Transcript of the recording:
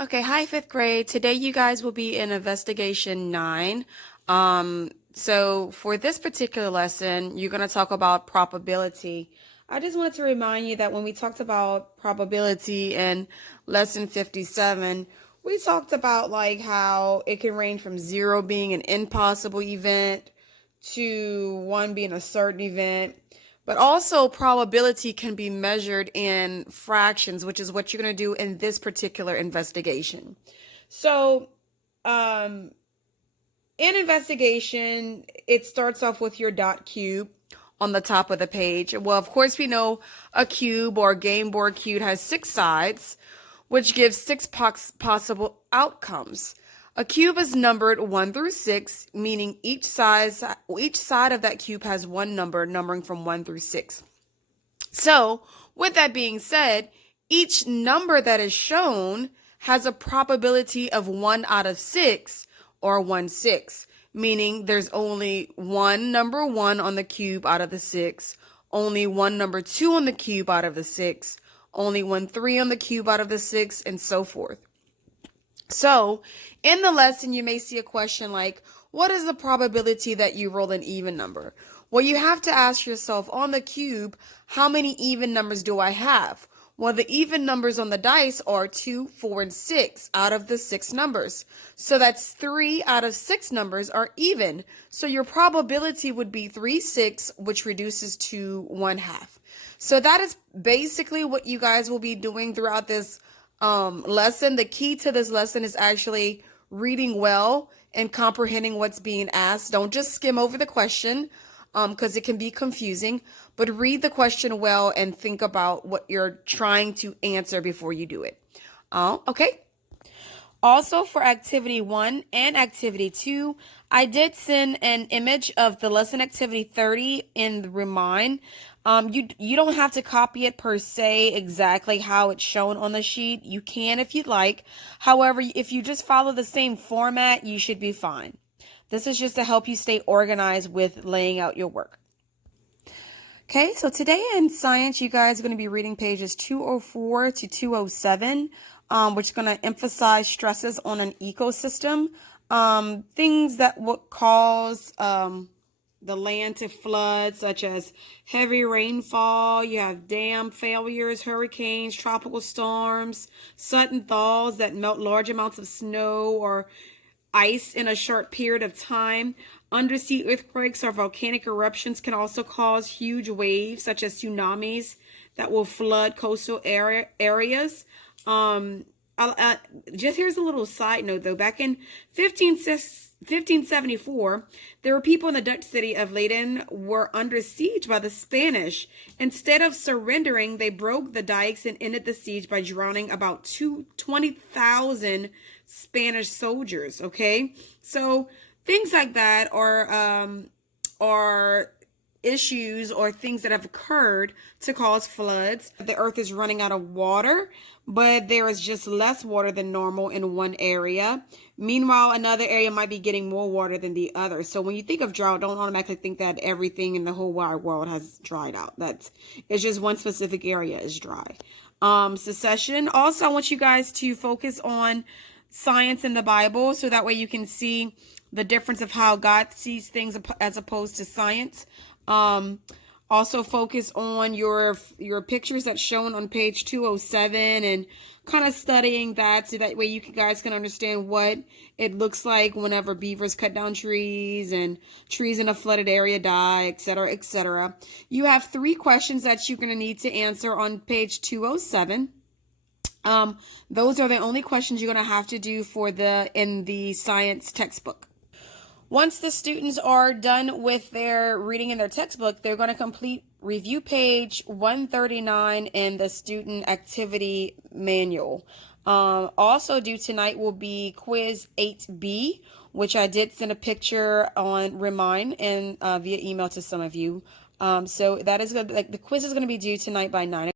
Okay, hi, fifth grade. Today you guys will be in investigation 9. So for this particular lesson, you're going to talk about probability. I just wanted to remind you that when we talked about probability in lesson 57, we talked about like how it can range from 0 being an impossible event to 1 being a certain event. But also, probability can be measured in fractions, which is what you're going to do in this particular investigation. So, um, in investigation, it starts off with your dot cube on the top of the page. Well, of course, we know a cube or a game board cube has 6 sides, which gives 6 possible outcomes. A cube is numbered 1 through 6, meaning each side of that cube has one number, numbering from 1 through 6. So, with that being said, each number that is shown has a probability of 1 out of 6 or 1/6, meaning there's only one number 1 on the cube out of the 6, only one number 2 on the cube out of the 6, only one 3 on the cube out of the 6, and so forth. So, in the lesson, you may see a question like, what is the probability that you roll an even number? Well, you have to ask yourself, on the cube, how many even numbers do I have? Well, the even numbers on the dice are 2, 4, and 6 out of the 6 numbers. So that's 3 out of 6 numbers are even. So your probability would be 3/6, which reduces to 1/2. So that is basically what you guys will be doing throughout this lesson. The key to this lesson is actually reading well and comprehending what's being asked. Don't just skim over the question because it can be confusing, but read the question well and think about what you're trying to answer before you do it. Okay. Also, for activity 1 and activity 2, I did send an image of the lesson activity 30 in the Remind. You don't have to copy it per se exactly how it's shown on the sheet. You can if you'd like. However, if you just follow the same format, you should be fine. This is just to help you stay organized with laying out your work. Okay, so today in science, you guys are going to be reading pages 204 to 207, which is going to emphasize stresses on an ecosystem, things that would cause the land to flood, such as heavy rainfall. You have dam failures, hurricanes, tropical storms, sudden thaws that melt large amounts of snow or ice in a short period of time. Undersea earthquakes or volcanic eruptions can also cause huge waves, such as tsunamis, that will flood coastal areas. Just here's a little side note, though. Back in 1574, there were people in the Dutch city of Leiden were under siege by the Spanish. Instead of surrendering, they broke the dikes and ended the siege by drowning about 20,000 Spanish soldiers. Okay, so things like that are issues or things that have occurred to cause floods. The earth is running out of water, but there is just less water than normal in one area. Meanwhile, another area might be getting more water than the other. So when you think of drought, don't automatically think that everything in the whole wide world has dried out. It's just one specific area is dry. Secession. Also, I want you guys to focus on science in the Bible, so that way you can see the difference of how God sees things as opposed to science. Also focus on your pictures that's shown on page 207 and kind of studying that, so that way you guys can understand what it looks like whenever beavers cut down trees and trees in a flooded area die, etc., etc. You have 3 questions that you're going to need to answer on page 207. Those are the only questions you're going to have to do in the science textbook. Once the students are done with their reading in their textbook, they're going to complete review page 139 in the student activity manual. Also due tonight will be quiz 8B, which I did send a picture on Remind and via email to some of you. So that is the quiz is going to be due tonight by 9 o'clock.